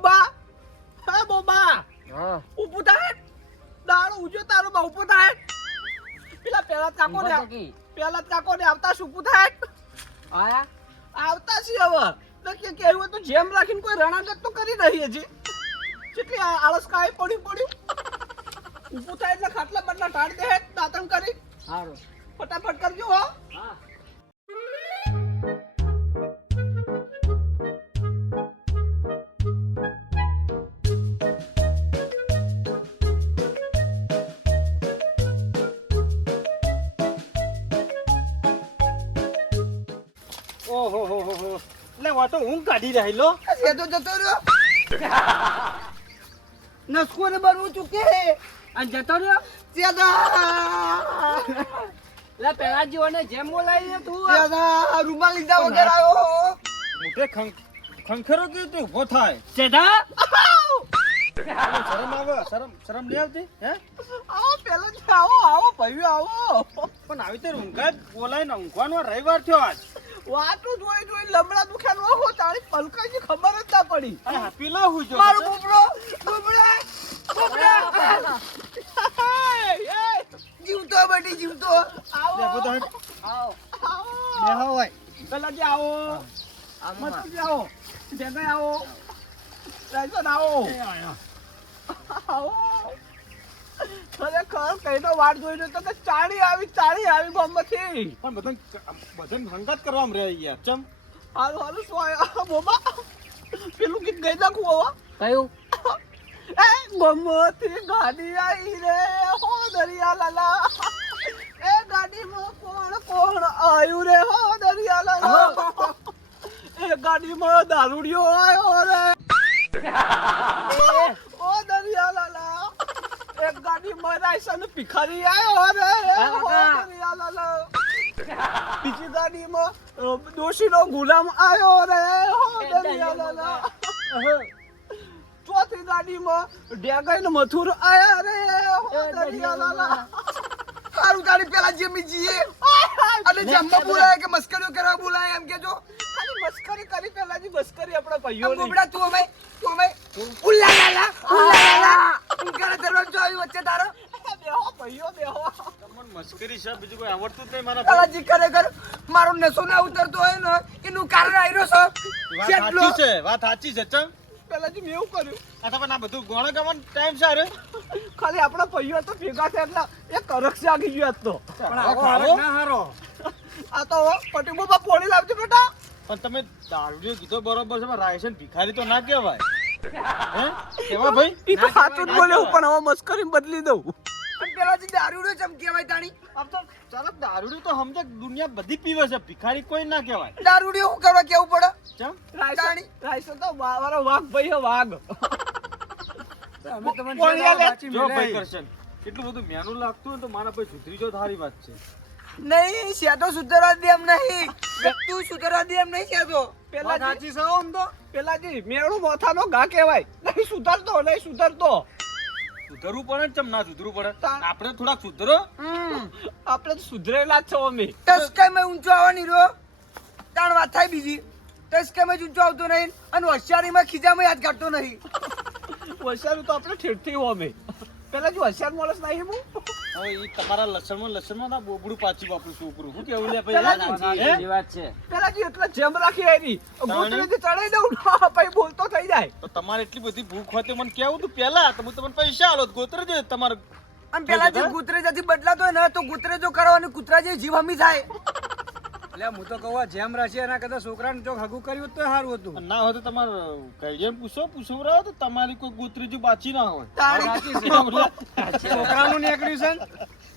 બોબા. હે બોબા. હા. ઊભું થાય. દાડો ઉજો તારો બા ઊભું થાય. પેલા પેલા કાકો ને પેલા કાકો ને આવતા શું થાય? આયા? આવતા છે હવે. તો કે કેવું તો જેમ રાખીને કોઈ રણાગત તો કરી રહી હજી કેટલી આળસ કાંઈ પડ્યું પડ્યું. ઉભું થાય એટલે ખાટલા બાટલા ટાળ દે દાતણ કરી. સારું ફટાફટ કરજો હો. વાતો હું કાઢી રહેલો? એ તો જતો રહ્યો. નસકો ને બનવું ચૂકે અને જતો રહ્યો? લે પેલા જીવને જેમ બોલાવી દે તું. રૂમાલ લીધા વગર આવ્યો મોટે ખંખેરો કે તું ઊભો થાય. સેધા શરમ આવે શરમ શરમ નહીં આવતી? હે? આવો પેલો આવો આવો ભાઈ આવો. પણ આવી રીતે ઊંઘાય બોલાય ને ઊંઘવાનો રવિવાર થયો આજ. વાતું જોઈ જોઈ લમડા દુખ્યા હો તારી પલકાઈ ખબર જ ના પડી. હાપી હું જો મારો બુબડો બુબડા બુબડા. જીવતો બટી જીવતો આવો. આવો આવો. બેહો હોય. પેલા જે આવો. મત આવો. જગા આવો. રાજન આવો. આવો. ખરેખર કઈનો વાટ જોઈને તો કે ચાળી આવી ચાળી આવી ગોમમાંથી પણ બધાને બધાને હંગાત કરવામાં રહે યાર ચમ. હારું હારું સોયા બોબા પેલું ગીત ગઈ નાખું હવે. કયું? એ ગોમતી ગાડી આવી રે હો દરિયા લાલા એ ગાડીમાં કોણ કોણ આવ્યું રે હો દરિયા લાલા એ ગાડીમાં દારૂડિયો આવ્યો રે ઓ દરિયા લાલા એક ગાડીમાં રાયસન ભિખારી રે બીજી ગાડીમાં ગુલામ રે ચોથી ગાડીમાં ડેગાઈ ને મથુર આયા રે સારું પેલા જેમી અને જમવા બોલાય કે મસ્કરીઓ કરવા બોલાય એમ કેજો. ખાલી મસ્કરી કરી પેલાની મસ્કરી આપણા ભાઈઓ તું અમે તું અમે ઉલ્લા લાલા ઉલ્લા લાલા તું કરે દરવાજો આવ્યું વચ્ચે તારો. બેહો ભાઈઓ બેહો. તમને મસ્કરી છે બીજું કોઈ આવડતું જ નહીં મારા ભાઈ. ખરેખર મારો નસો ના ઉતરતો હોય ને એનું કારણ આવ્યો છે. વાત સાચી છે વાત સાચી છે ચમ પેલાથી મેં એવું કર્યું. આ તમે આ બધું ગોળા ગાવાનો ટાઈમ છે અરે. ખાલી આપણા ભાઈઓ તો ભેગા થયા એટલે એ કરક્ષ જાગી ગયો તો. પણ આવો ના હારો. આ તો પટી બાબા પોણી લાવજો બેટા. પણ તમે દારૂડિયો કીધો બરોબર છે પણ રાયસન ભિખારી તો ના કહેવાય. હે? કેવા ભાઈ? તો સાચું જ બોલ્યો પણ હવે મસ્કરી બદલી દઉં. પેલા જે દારૂડો ચમકેવાય તાણી. આમ તો ચાલો દારૂડિયો તો સમજે દુનિયા બધી પીવે છે ભિખારી કોઈ ના કહેવાય. દારૂડીઓ શું કરવા કેવું પડે? ચમ? તાણી. રાયસન તો મારો વાઘ ભાઈ હે વાઘ. અમે તમને જો ભાઈ કરશન એટલું બધું મેનું લાગતું હોય તો મારા ભાઈ સુધરી જો સારી વાત છે. નહીં શેતો સુધરવા દે એમ નહીં. તું સુધરવા દે એમ નહીં શેતો. પેલા સાચી છે હો આમ તો. પેલાજી મેળું મોથાનો ઘા કહેવાય. નહીં સુધરતો નહીં સુધરતો. સુધરવું પડે ને ચમ ના સુધરવું પડે? આપણે થોડાક સુધરો. આપણે તો સુધરેલા જ છો અમે. ટસકાઈ મેં ઊંચો આવવાની રહ્યો. તાણ વાત થાય બીજી. તસમાં જ ઊંચો આવતો નહીં અને હોશિયારીમાં ખીજામાં યાદ કાઢતો નહીં. હોશિયારી તો આપણે ઠેઠથી હો અમે પેલા જો હશિયાર માણસ નહીં હું? હવે ઈ તમારા લસણમાં લસણમાં ના બોબડું પાછી વાપરું છોકરું હું કેવું લે પેલા ભાઈ? વાત છે. પેલા જો એટલા જેમ રાખી આવી ગોતરેથી ચડાઈ દઉં ને પછી બોલતો થઈ જાય. તો તમારે એટલી બધી ભૂખ હોતી મને કેવું તું? પેલા તો હું તમને પૈસા આલો ગોતરી દે તમારે. આમ પેલા જે ગુતરેજાથી બદલાતો હોય ને તો ગુતરેજો કરવાની કૂતરા જે જીવ હમી થાય એટલે હું તો કહું જેમ રહેશે એના કરતા છોકરાને જો હગું કર્યું તો સારું હતું. ના હોય તો તમારે કઈ પૂછો પૂછવરાવો તો તમારી કોઈ ગોતરી બાચી ના હોય. છોકરાનું નીકળ્યું છે?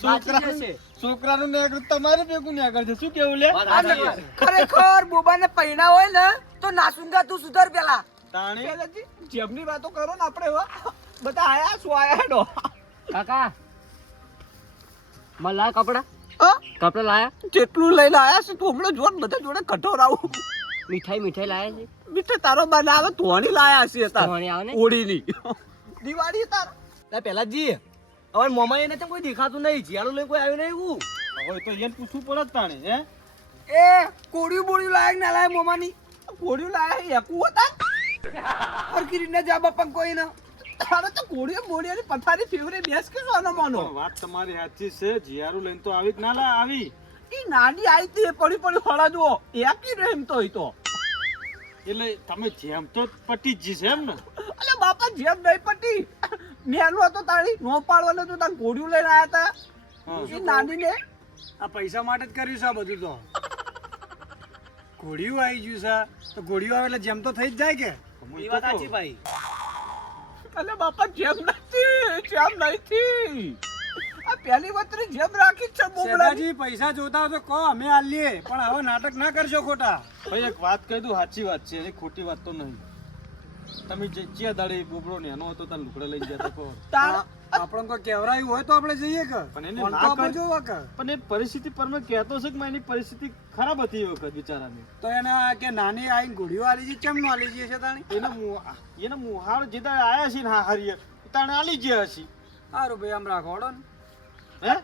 છોકરા છોકરાનું નીકળ્યું તમારે ભેગું નીકળ છે. શું કેવું લે ખરેખર બોબાને પૈણા હોય ને તો નાસુંગા તું સુધર પેલા. તાણી? પેલાજી જેમની વાતો કરો ને આપણે બધા આયા શું આયા કાકા મલા કપડા? કપડા લાયા? જેટલું લઈને આયા છે તું હમણાં જોડ બધા જોડે કઠોરાવું મીઠાઈ મીઠાઈ લાયા છે? મીઠે તારો બનાવે તોણી લાયા છે તાર. તોણી આવે ને? હોળીની દિવાળી તાર. લે પેલાજી હવે મોમા એને તો કોઈ દેખાતું નહીં જીયાળું લઈને કોઈ આવ્યું નહીં એવું. હવે તો એને પૂછવું પડે તાણે હે? એ કોડિયું બોડિયું લાયક ના લાયક મોમાની? કોડિયું લાયા એકું હતા? હરખી રીતના જા આપવા કોઈ ના તારે તો ઘોડીએ બોડીએ પથારી ફેવરે બેસ કે સોનો મોનો વાત તમારી સાચી છે જીયારું લઈને તો આવી જ ના લા આવી. ઈ નાની આવી તી પડી પડી હળા જુઓ એકી રેમ તો ઈ તો. એટલે તમે જેમ તો પટી જ છે એમ ને? અલે બાપા જેમ નહીં પટી. મેલો તો તારી નો પાડવાનો તો તાર ઘોડીયું લઈને આયા તા. હતા એ નાની ને આ પૈસા માટે જ કર્યું છે આ બધું તો. ઘોડિયું આવી ગયું છે. તો ઘોડિયું આવે એટલે જેમ તો થઈ જ જાય કે. એ વાત સાચી ભાઈ. અલે બાપા જેમ નથી જેમ નથી. આ પહેલી વતરી જેમ રાખી છે બોબડાની પૈસા જોતા હોય તો કહો અમે આલીએ પણ હવે નાટક ના કરજો ખોટા. ભાઈ એક વાત કહી દઉં સાચી વાત છે એની ખોટી વાત તો નહીં. તમે જે ચિયા દાડે બોબડો નેનો હતો તને લુકડા લઈ જતા કો આપણે કોઈ કહેવરાયું હોય તો આપણે જઈએ કે? પણ એને ના કર- જોવા કે? પણ એ પરિસ્થિતિ પર મેં કહેતો છે કે મારી પરિસ્થિતિ ખરાબ હતી એ વખત બિચારાની. તો એને આ કે નાની આઈ ગોળીઓ આલી છે કેમ નો આલી છે તાણી એને એને મુહાર જે દાડે આયા છે ને હા હરીએ તાણે આલી ગયા છે. સારું ભાઈ આમ રાખો હળો ને. હે?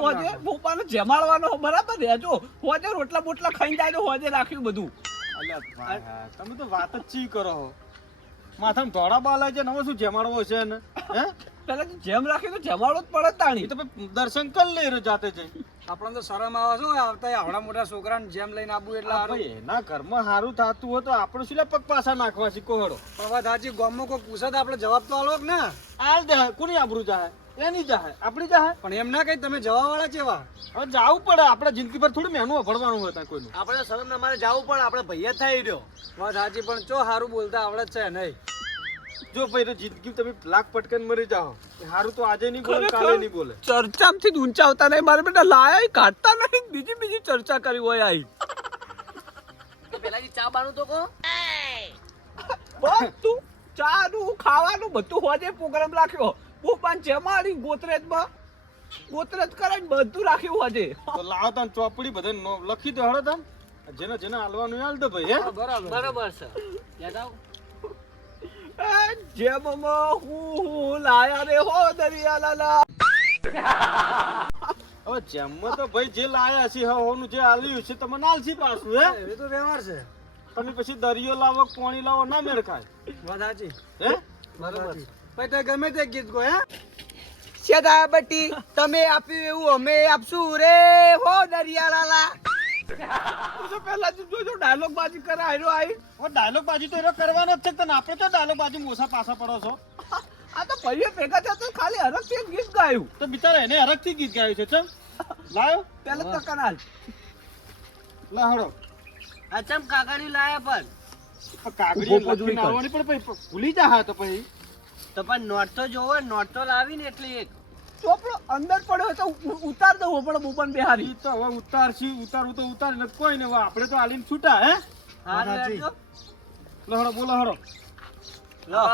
હોજે ભોપાલ જમાડવાનો બરાબર રહેજો હોજે રોટલા બોટલા ખાઈને જાજો હોજે રાખ્યું બધું. અલ્યા તમે તો વાત જ ચી કરો હો. માથામાં ધોળા બાલા છે ને શું જમાડવો છે ને? હે? પેલા જેમ રાખે તો જમાડો જ પડે તાણી. તો દર્શન કરી લે રહ્યો જાતે જઈ. આપણને તો શરમ આવે છે આવતા આવડા મોટા છોકરાને જેમ લઈને આપવું એટલે સારું એના ઘરમાં સારું થતું હોય તો આપણે શું પગ પાછા નાખવા છે કોહડો પણ વાત સાચી ગામમાં કોઈ પૂછે તો આપણે જવાબ તો આલો કે ના. આલ દે કોની આબરું જાહે? એની જાહે આપણી જાહે. પણ એમ ના કઈ તમે જવા વાળા કેવા? હવે જવું પડે આપણે જિંદગી પર થોડું મહેનું ભરવાનું હોય ત્યાં કોઈનું. આપણે શરમ ના મારે જવું પણ આપણે ભૈયા જ થઈ રહ્યો. વાત સાચી પણ ચો સારું બોલતા આવડે છે નહીં. જો ભાઈ તો જિંદગી તમે લાખ પટકન મરી જાઓ. સારું તો આજે નહીં બોલે કાલે નહીં બોલે. ચર્ચામાંથી જ ઊંચા આવતા નહીં મારે બેટા લાયા કાઢતા નહીં બીજી બીજી ચર્ચા કરી હોય આઈ. પેલા ચા બાનું તો કહો. બધું ચાનું ખાવાનું બધું હોજે પ્રોગ્રામ રાખ્યો. ભોપાન જમાડી ગોતરેજમાં. ગોત્રેજ કરે બધું રાખ્યું આજે. તો લાવો તાન ચોપડી બધા લખી દો હળો તાન. જેને જેને હાલવાનું હાલ દો ભાઈ હે? બરાબર. બરોબર છે. યાદ આવ. એ જેમમાં હું હું લાયા રે હો દરિયા લાલા હવે જેમમાં તો ભાઈ જે લાયા છે હોનું જે આલ્યું છે તમે નાલસી પાછું હે? એ તો વ્યવહાર છે. તમે પછી દરિયો લાવો પાણી લાવો ના મેળ ખાય. વાત સાચી. હે? બરાબર ભાઈ તો ગમે તે ગીત ગો હે? સદા બટી તમે આપ્યું એવું અમે આપશું રે હો દરિયા લાલા તો પહેલા જ જોજો ડાયલોગ બાજી કરે આયરો આઈ હવે ડાયલોગ બાજી તો એનો કરવાનો જ છે તને આપણે તો ડાયલોગ બાજી મોસા પાછા પડો છો? આ તો ભાઈઓ ભેગા થયા તો ખાલી હરખથી એક ગીત ગાયું. તો બિચારા એને હરખથી ગીત ગાયું છે ચમ. લાયો. પહેલા તો કનાલ લા હળો અચમ કાગળી લાયા પણ. કાગળી લખીને આવવાની પણ ભૂલી જા હા તો પછી. તો પણ નોટ તો જોવો નોટ તો લાવી ને એટલે એક. ચોપડો અંદર પડ્યો તો ઉતાર દઉં પણ બુબન બિહારી. ઈ તો હવે ઉતારશી ઉતારું તો ઉતાર ને કોઈ ને આપણે તો આલીને છૂટા હે? હારું સાચી. હેડજો. લો હળો બોલો હળો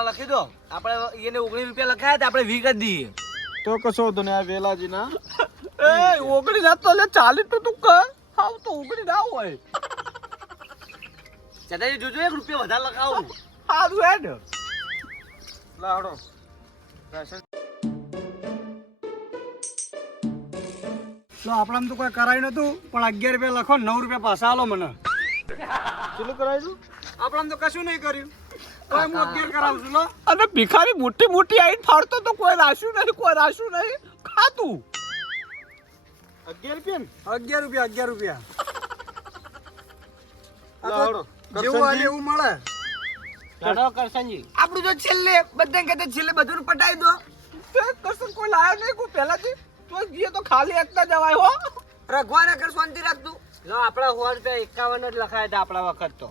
લખી દો. આપણે એને ઓગણીસ રૂપિયા લખાયા હતા આપણે વી કરી દઈએ. તો કશો વાંધો ને આ વેલાજી ના એ ઓગણી ના તો લે ચાલીસ તો તું કર. હાવ તો ઓગણીસ ના હોય. ચદાજી જોજો એક રૂપિયા વધારે લખાવું. સારું હેડ. લા હળો રાશન તો આપણામાં તો કોઈ કરાયું નતું પણ અગિયાર રૂપિયા લખો નવ રૂપિયા પાછા આલો મને. કેટલું કરાયું? આપણામાં તો કશું નહીં કર્યું. અને ભિખારી મોટી મોટી આઈને ફાડતો તો કોઈ રાશું નહીં કોઈ રાશું નહીં ખાતું અગિયાર રૂપિયા અગિયાર રૂપિયા અગિયાર રૂપિયા. જેવું આવે એવું મળે. ચડો કરશનજી આપણું જો છેલ્લે બધા કહેતા છેલ્લે બધું પટાઈ દો. તે કશું કોઈ લાયો નહીં કોઈ પહેલાથી. તો જઈએ તો ખાલી એકતા જવાય હો. રઘવા કર શાંતિ રાખતું લો આપણા સો રૂપિયા એકાવન જ લખાય હતા આપણા વખત તો.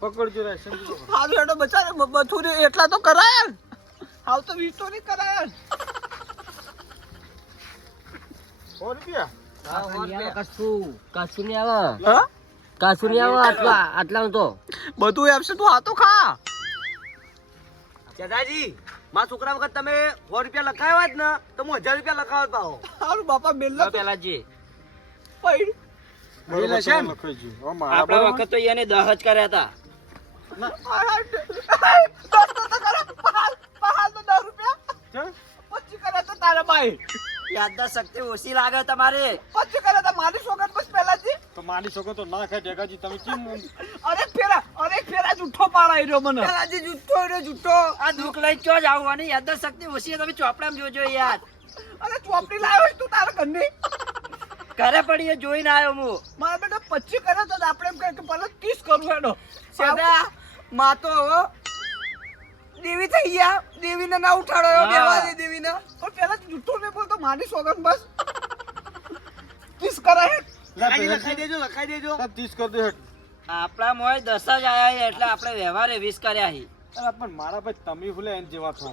પકડજો રાશન હાલ એડો બચારે. બધું એટલા તો કરાય હાલ તો વીસ તો નહીં કરાય હા સો રૂપિયા કશું કશું નહીં આવે. હા? કશું નહીં આવે આટલા આટલા તો. બધું આપશે તું આ તો ખા. ચદાજી મા છોકરા વખત તમે સો રૂપિયા લખાવ્યા જ ને તો હું હજાર રૂપિયા લખાવત પાહો. સારું બાપા મેલ્લા પેલા જે પૈડ બરોબર છે ને? લખાઈ ગયું. આપણા વખત તો એને દહ જ કર્યા. હતા યાદદાસ્ત શક્તિ ઓછી લાગે તમારે. પછી કરે તો મારી સોગત તો માની શકો તો ના ખાય ટેકાજી તમે કેમ અરે ફેરા અરે ફેરા જુઠ્ઠો પાડાઈ રહ્યો મને. પેલા જુઠ્ઠો જૂઠો જુઠ્ઠો. આ દુઃખ લઈ ચો જ આવવાની યાદદાસ્ત શક્તિ ઓછી તમે ચોપડામાં જોજો યાર. અરે ચોપડી લાવ્યો તું તારા ઘરની. ઘરે પડી જોઈને આવ્યો હું. મારા બેટા પચી કરે તો આપણે એમ કહે કે પહેલા કિસ કરું એનો. સેદા માં તો હવે દેવી થઈ ગયા. દેવીને ના ઉઠાડો હા. દે દેવીને. પણ પેલા જુઠ્ઠો ને બોલતો માની સોગન બસ. કિસ કરાય. લખાઈ લખાઈ દેજો. લખાઈ દેજો. ત્રીસ કરી દે આપણા મોય દસ જ આયા છે, એટલે આપણે વ્યવહારે વીસ કર્યા છે. અરે પણ મારા ભાઈ તમે ભૂલે એને જેવા છો.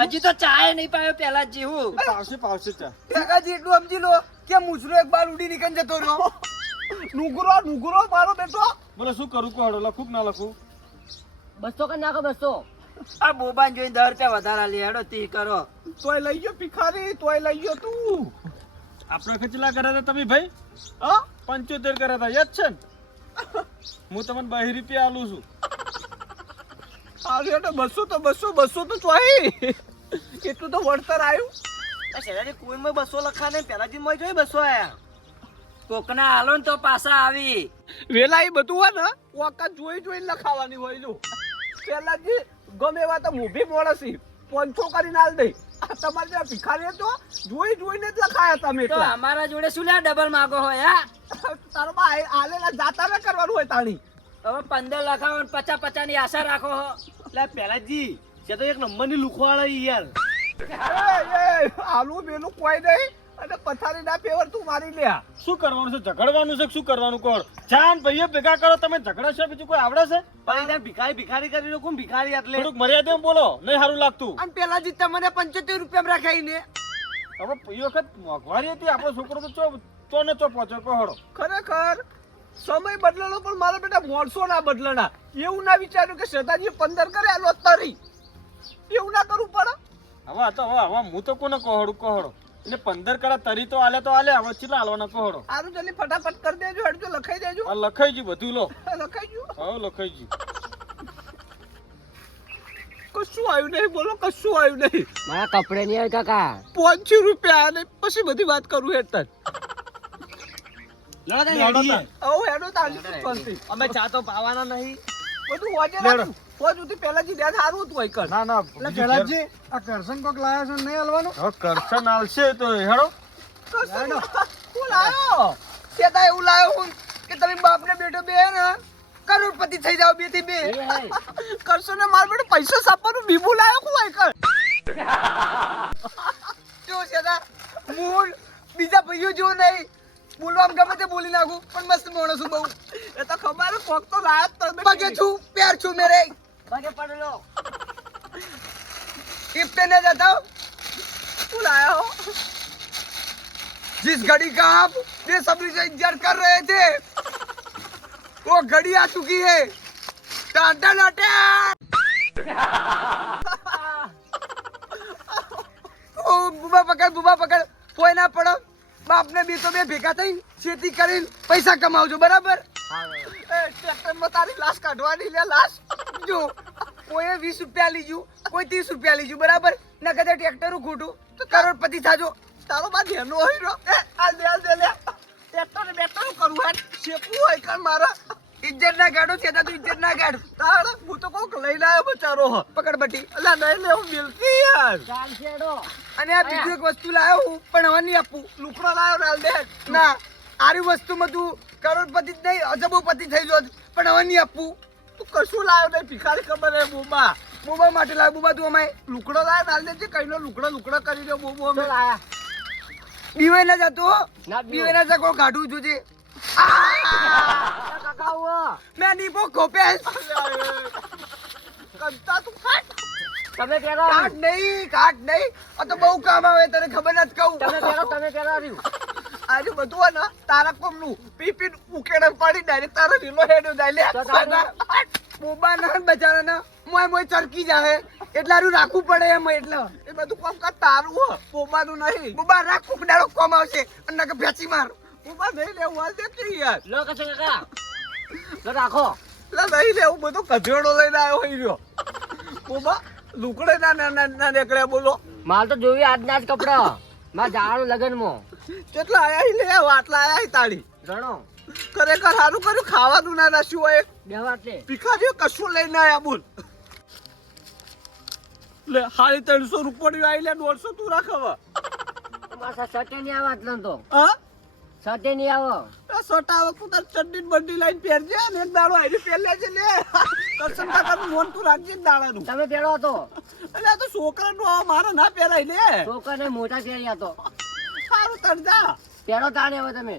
હજી તો ચાય નહીં પાયો પેલા જીવું. પાવશે પાવશે ચા. ટેકાજી એટલું સમજી લો કે મુસરો એક બાર ઉડી નીકળી જતો રહ્યો. નુગરો નુગરો મારો બેટો. બોલો શું કરું કહો લખું કે ના લખું? બસો કે નાખો બસો. આ બોબાન જોઈને દર રૂપિયા વધારા લે હેડો તી કરો. તોય લઈ ગયો ભિખારી તોય લઈ ગયો તું. આપણે કેટલા કર્યા હતા તમે ભાઈ? હા? પંચોતેર કર્યા હતા યાદ છે ને? હું તમને બે રૂપિયા આલું છું. આવ્યો તો બસો તો બસો બસો તો ચોઈ એટલું તો વળતર આવ્યું શેરાજી કોઈમાં બસો લખા નહીં પેલા જી માં જોઈ બસો આયા. કોકના હાલો ને તો પાછા આવી. વેલા એ બધું હોય ને વખત જોઈ જોઈને લખાવાની હોય જો પેલા જે ગમે એવા તો મૂભી મોણસી પાંચસો કરીને આલ દઈ તમારે ત્યાં ભિખારી હતો જોઈ જોઈને જ લખાયા તમે તો અમારા જોડે શું લે ડબલ માગો હોય હા? તારો બા આલેલા જાતા ના કરવાનું હોય તાણી. હવે પંદર લખાવો ને પચાસ પચાસની આશા રાખો હો. એટલે પેલાજી છે તો એક નંબરની લુખવાળા યાર. આલુ બેલું કોઈ નહીં. અને પથારી ના પેવર તું મારી લે શું કરવાનું છે? ઝઘડવાનું છે શું કરવાનું? કહો ચાન ભાઈઓ ભેગા કરો તમે ઝઘડા છે? બીજું કોઈ આવડે છે? પણ એને ભિખારી ભિખારી કરીને કોણ ભિખારી એટલે થોડુંક મર્યાદા બોલો નહીં સારું લાગતું. અને પેલા જી તમને પંચોતેર રૂપિયા રાખાઈને હવે એ વખત મોંઘવારી હતી આપણો છોકરો તો ચો ચો ને ચો પહોંચો પહોળો. ખરેખર સમય બદલાનો પણ મારા બેટા માણસો ના બદલાના. એવું ના વિચાર્યું કે શ્રદ્ધાજી પંદર કરે આલો તરી. એવું ના કરવું પડે. હવે આ તો હવે હવે હું તો કોને કહોડું કહોડો? એટલે પંદર કરા તરી તો આલે તો આલે હવે ચીલા હાલવાના કહોડો આરું જલ્દી ફટાફટ કરી દેજો હડજો લખાઈ દેજો. આ લખાઈ ગયું બધું લો. લખાઈ ગયું? હા લખાઈ ગયું. કશું આવ્યું નહીં બોલો કશું આવ્યું નહીં. મારા કપડે નહીં આવ્યા કાકા. પાંચસો રૂપિયા અને પછી બધી વાત કરું હેઠળ લેડો હેડો તારી અમે ચા તો પાવાના નહીં. બધું હોજે રાખું હોજ સુધી પહેલા જી સારું હતું કર ના ના એટલે આ કરશન કોક લાયા છે નહીં હાલવાનું? હવે કરશન આલશે તો હેડો. કશું હું લાયો? સેદા એવું લાવ્યો હું કે તમે બાપને બેટો બે ને કરોડપતિ થઈ જાવ બેથી બે. કરશો ને માર બેટો પૈસા સાપવાનું બીબુ લાયો હું હોય કર જો સેદા મૂળ બીજા ભાઈઓ જો નહીં. બોલવા ગમે તે બોલી નાખું પણ મસ્ત માણસ છું બહુ. એ તો ખબર છે, કોક તો લાયો જ તમે પગે છું પ્યાર છું મેરે પગે પડેલો इफ्ते न जाता हूँ હું લાયો जिस घड़ी का आप बेसब्री से इंतजार कर रहे थे वो घड़ी आ चुकी है टाटा टाटा ઓ બુબા પકડ બુબા પકડ કોઈ ના પડો બાપને બી તો બે ભેગા થઈને ખેતી કરીને પૈસા કમાવજો બરાબર એ ટ્રેક્ટરમાં તારી લાશ કાઢવાની લે લાશ. જો કોઈએ વીસ રૂપિયા લીધું કોઈ ત્રીસ રૂપિયા લીધું બરાબર? ના કદાચ ટ્રેક્ટર ખોટું તો કરોડપતિ થાજો. તારો બા ધ્યાનો હોય રહ્યો એ લે ટ્રેક્ટર બેટર હે. હોય કર મારા. ઇજ્જત ના ગાડો છે તું ઇજ્જત ના ગાડ તાર હું તો કોક લઈને આવ્યો બચારો હ. પકડ બટી. અલા નહીં લેવું મિલતી યાર. ગાંઠેડો અને આ બીજું એક વસ્તુ લાવ્યો હું પણ હવે નહીં આપું. લુકડો લાયો ને આલ દે. ના આરી વસ્તુમાં તું કરોડપતિ જ નહીં અજબોપતિ થઈ ગયો પણ હવે નહીં આપું તું કશું લાવ્યો નહીં ભિખારી ખબર હે બોબા. બોબા માટે લાવ્યો બોબા તું અમે લુકડો લાયો નાલ દેજે દેજે કઈનો લુકડો લુકડો કરી દો બોબો અમે. બીવે ના જતો બીવે. બીવે ના જકો કાઢું જોજે. મેં નહીં પો ખોપેલ કંતા તું કાટ તમે પેલા કાટ નહીં કાટ નહીં. આ તો બહુ કામ આવે તને ખબર નથી કહું. તમે પેલા તમે કેરા આવ્યું? આજે બધું હોય ને તારા કોમનું પીપી ઉકેડે પડી ડાયરેક્ટ તારો લીલો હેડો જાય લે બોબા ના બચારા ના મોય મોય ચરકી જાહે એટલા રૂ રાખવું પડે એમ એટલે એ બધું કોમ કા તારું હો બોબાનું નહીં બોબા રાખ કુકડાળો કોમ આવશે અને કે ભેચી માર બોબા નહીં લેવું હાલ દે કે યાર લો કસે કાકા લો રાખો લા નહીં લેવું બધો કચેડો લઈને આવ્યો હોય રહ્યો બોબા લુકડે ના ના ના ના નીકળ્યા બોલો માલ તો જોયું આજના જ કપડા મારા લગન મો કેટલા આયા લે વાટલા આયા તાળી. ગણો ખરેખર સારું કર્યું ખાવાનું ના નાખ્યું હોય. બેહવા એટલે ભિખારીઓ કશું લઈને આયા બોલ. લે સાડી ત્રણસો રૂપિયા આવી લે દોઢસો તું રાખવા માસા સટે ની આવે તો હા? સટે નહીં આવો. છોટા સોટા હવે તું તાર ચડ્ડી બંડી લાઈન પહેરજે અને એક દાડો આઈ પહેર છે લે. કરશન કાકાનું મોન તું રાખજે દાડાનું. તમે પહેરો હતો એટલે આ તો છોકરાનું હવે મારે ના પહેરાય લે. છોકરાને મોટા ફેરી હતો સારું તર જા. પેલો તાણે હવે તમે.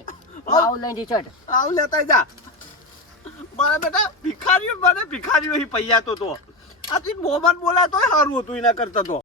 આવું. લઈને ટી શર્ટ આવ લેતા જા. મારા બેટા ભિખારીઓ મને ભિખારીઓ હી પૈયા તો. તો આથી મોહમાન બોલા તોય સારું હતું એના કરતા તો.